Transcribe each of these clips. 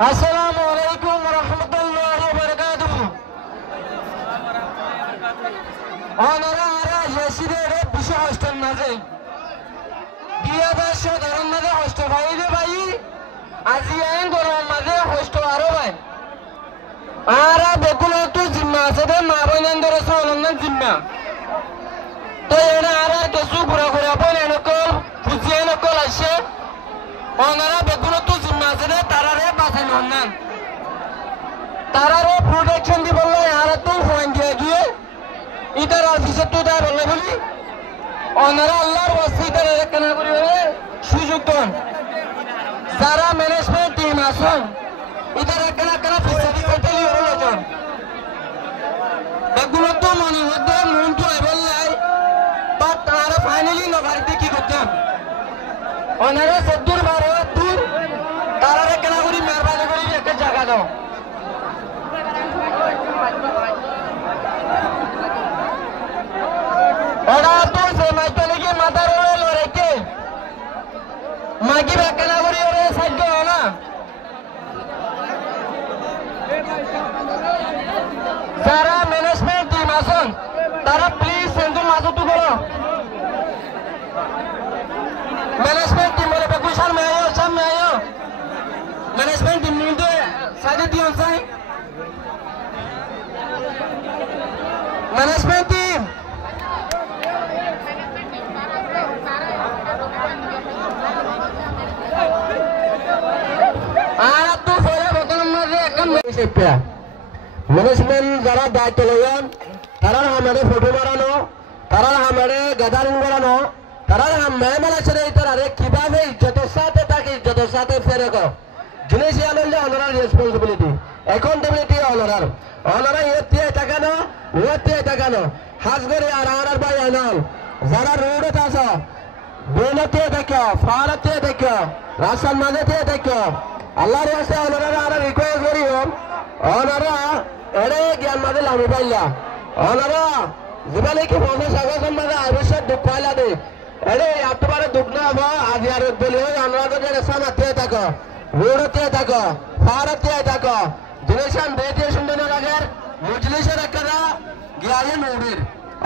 আসসালামু আলাইকুম ওয়া রাহমাতুল্লাহি ওয়া বারাকাতুহু। ওনারা ইয়াসিরের বিষয় হস্টেল মাঝে বিয়া বাস ধরন মাঝে হস্ট ভাইরে ভাই আজি আইন গরম মাঝে হস্ট আরো ভাই আর বেকুল তো জিম্মা আছে দে মা বইনান ধরে সোলন জিম্মা তো এরা আর কিছু ঘুরা ঘুরা বলে নকল ফুজিয়ে নকল আসে ওনারা বেকুল তো জিম্মা আছে দে তারারে বাঁচানো না তারারে প্রোটেকশন দি বললে আর তো ফোন দিয়ে গিয়ে ইতার অফিসে তো তাই বললে বলি ওনারা আল্লাহর ওয়াসিতে কেনা করি সুযোগ দেন যারা ম্যানেজমেন্ট টিম আছেন ইতার কেনা কেনা ফিসাদি করতেই হলো জন এগুলো তো মনে হচ্ছে মন তো বললাই বাট তারা ফাইনালি নগারিতে কি করতাম ওনারা সদ্দুর বারো দূর তারা কেনা করি মেহরবানি করি একটা জায়গা দাও ওরা তো সে মাইকে লেগে মাথার ওরে লড়াইতে মাগি কেনা করি ওরে সাহায্য হয় না যারা ম্যানেজমেন্ট টিম আছেন তারা প্লিজ সেন্টুর মাঝুটু করো ম্যানেজমেন্ট টিম বলে বেকুল সামনে আয়ো ম্যানেজমেন্ট টিম নিতে সাইডে দিও চাই ম্যানেজমেন্ট টিম আর তো ফলে বর্তমান মাঝে একদম ম্যানেজমেন্ট যারা দায়িত্ব লইন তারা আমাদের ফটো বানানো তারা আমাদের গ্যাদারিং বানানো তারা মেহমান আছে তারা কিভাবে ইজ্জতের সাথে ফেরে গো জিনিস আনলে অনারার রেসপন্সিবিলিটি অ্যাকাউন্টেবিলিটি অনারা ইয়ে টাকানো হাজ করে আর আনার ভাই আনাল যারা রোডে আছো বেনতে দেখো ফারাতে দেখো রাস্তার মাঝে দেখো আল্লাহর রাস্তা অনারা আর রিকোয়েস্ট করি অনারা এড়ে জ্ঞান মাঝে লামি পাইলা অনারা জীবনে কি ফোনে সাগর মাঝে আবিষ্কার দুঃখ পাইলা দে এড়ে আপনার দুঃখ না হবো আজ আর বলি আমরা তো সামাতে থাকো রোডতে থাকো ফারাতে থাকো জিনিসান বেটে শুনতে না লাগের মজলিসের একটা জ্ঞানে নবীর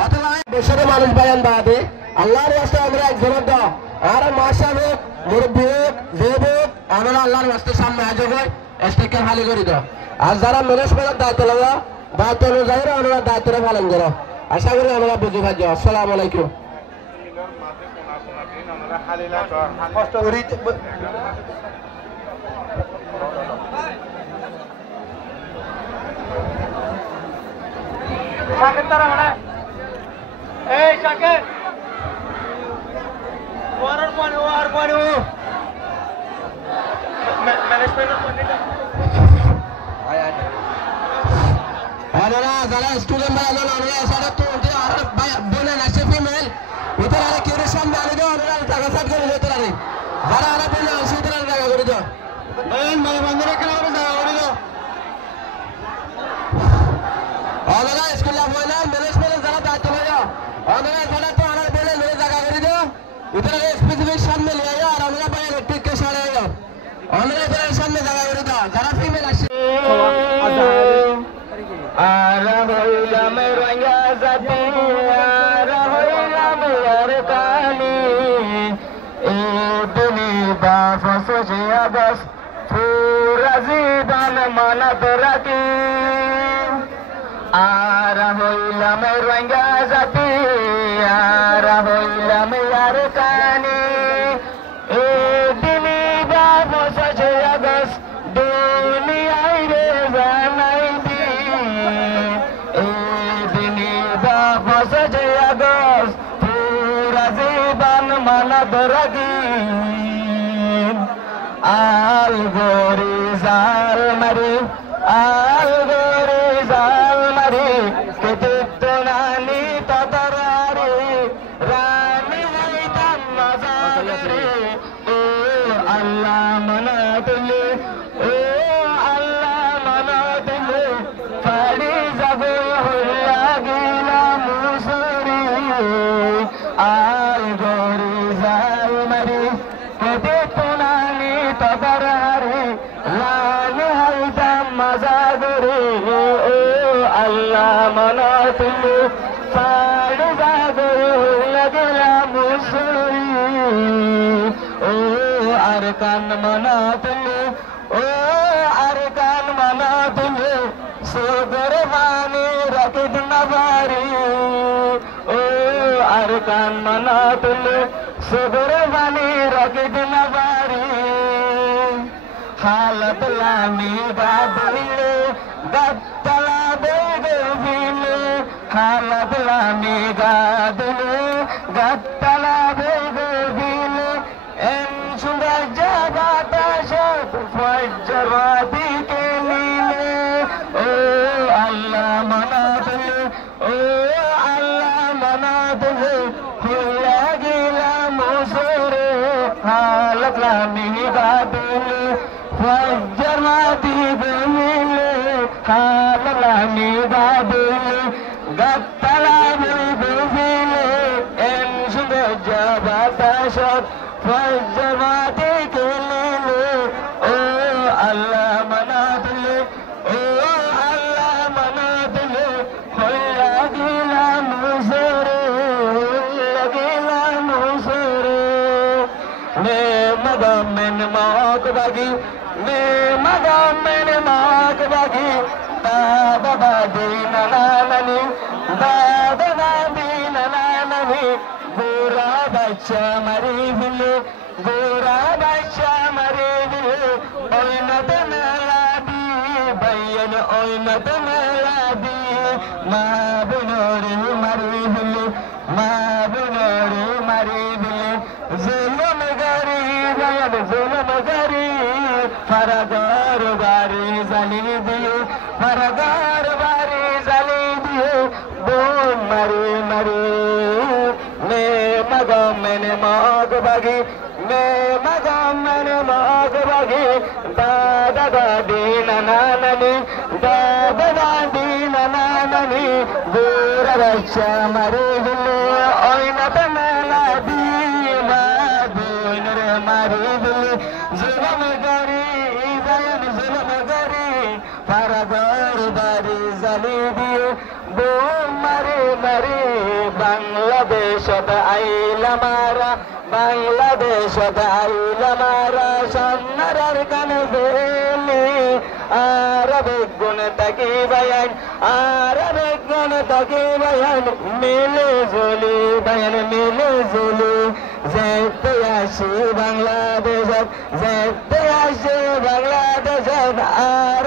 অথবা দেশের মানুষ বায়ান বাদে আল্লাহর রাস্তা আমরা একজনের দাও আর মাসা হোক মুরব্বী হোক যে হোক আমরা আল্লাহর রাস্তা সামনে হাজির হয় স্টেককে খালি করে দাও আর যারা ম্যানেজমেন্টের দায়িত্ব লাগা দায়িত্ব অনুযায়ী আমরা দায়িত্বটা পালন করো আশা করি আমরা বুঝে পাই আসসালামু আলাইকুম শাকের তারা মানে এই শাকের ওয়ার পানি ম্যানেজমেন্টের পানিটা আরে যারা স্টুডেন্ট ভাই আলো আমরা সারা তো আর ভাই বলেন আছে ফিমেল ওদের আরে কেউ সামনে আনে দাও ওরা টাকা সাত করে দিতে পারে যারা আরে বলে আছে ওদের টাকা করে দাও এই মানে বন্ধুরা কেন করে দাও করে দাও ওরা স্কুল অফ ম্যানেজমেন্ট যারা দায়িত্ব লয় ওরা যারা তো আনার বলে মেরে টাকা করে দাও ওদের স্পেসিফিক সামনে লিয়ে যাও আর আমরা ভাই ইলেকট্রিক কে সারে যাও ওরা এদের সামনে টাকা করে দাও যারা ফিমেল আছে আর হইলাম রঙা জাতি আর হইলাম আর কানি এ দুনি বা ফসে আবাস পুরা জীবন মানত রাখি আর হইলাম রঙা জাতি আর হইলাম আর কানি এ দুনি বা ফসে আবাস দুনিয়ায় রে জানাই আল গরি জাল মারি কেটে তো রানী তদরারে রানী হইতাম মজারে ও আল্লাহ মনা দিলে পাড়ি যাবে হইয়া গেলাম মুসরি আল গরি জাল মারি কেটে তো রানী তদরারে রানী মানা তুমি ও আরকান মানা তুমি সদর বানি রকিত নবারি ও আরকান মানা তুমি সদর বানি রকিত নবারি হালত লামি বাদলে গত্তলা বেগবিলে হালত লামি গাদলে গত্তলা বেগবিলে এন সুন্দর জবাতাশ ফজরাতি কে নীলে ও আল্লাহ মানাতলে ও আল্লাহ মানাতলে হুয়া গিলাম সুরে হালত লামি গাদলে ফজরাতি কে নীলে হালত লামি গাদলে গত্তলা বেগবিলে এন সুন্দর জবাতাশ ফজরাতি কে নীলে ও আল্লাহ মানাতলে ও আল্লাহ মানাতলে হইয়া গেলাম সুরে গেলাম সুরে মে মগমেন মাক বাগি মে মগমেন মাক বাগি দাদা দিন নানি দাদা দিন নানি গোরা বাচ্চা মারি দিলে গোরা বাচ্চা মারি দিলে ওইনত মেলাদি বাইন ওইনত মেলাদি মা বোনরে মারি দিলে মা বোনরে মারি দিলে জুলুম গরি বাইন জুলুম গরি ফরগার বারি জালি দিয়ে ফরগার বারি জালি দিয়ে বোন মারি মারি মে মগমেন মাগ বাগি মে মগমেন মাগ বাগি দাদা দাদি নানা নানি দাদা দাদি নানা নানি গোর বাচ্চা মারি দিলে ওইনত মেলাদি মা বোন রে মারি দিলে জুলুম গরি বায়ন জুলুম গরি ফারাগর বাড়ি জালি দিয়ে বোন মারি মারি বাংলাদেশত আইলা মারা বাংলাদেশত আইলা মারা সন্নার কানে বেলি আরবে গুণ তাকি বায়ান আরবে গুণ তাকি বায়ান মিলে জুলি বায়ান মিলে জুলি যেতে আসি বাংলাদেশত যেতে আসি বাংলাদেশত আর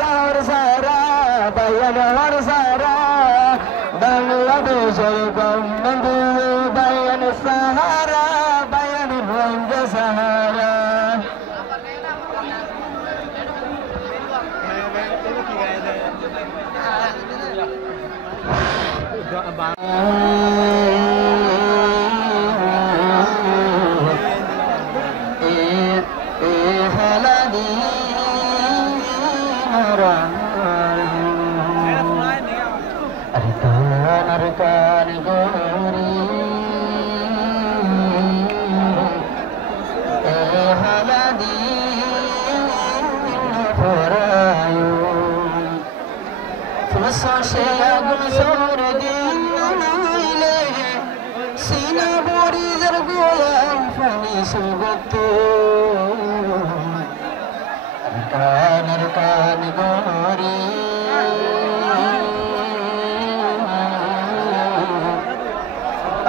সারা বায়ান আর সারা বাংলাদেশের গভর্নমেন্ট বায়ান সাহারা বায়ান রঞ্জ Sahara Arkan gori haladi forayo Fulasar se agun sor din naile sina bori zargoya fani sugoto Arkan gori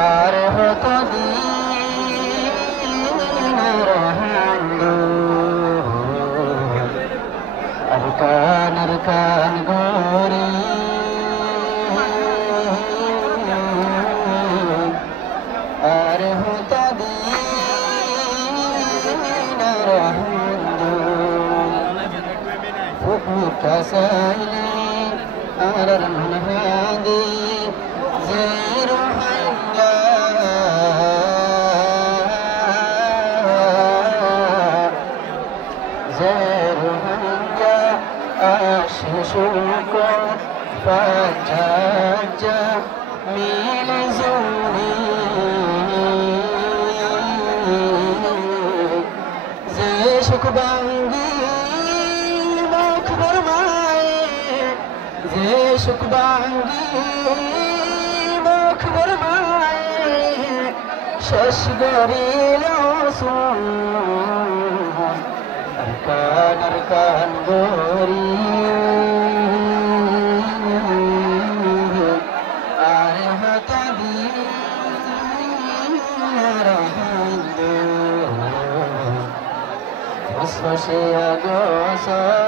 আর হতো দিন রহাঙ্গো আরকান গরি আর হতো দিন রহাঙ্গো হুকম কাসাইলে আর রহমান হাদি zero شكر فجاج من زوري زيشك بانجي مكبر معي زيشك بانجي مكبر معي ششقري لعصون arkan gori are hatadi rahandu Sosya dosa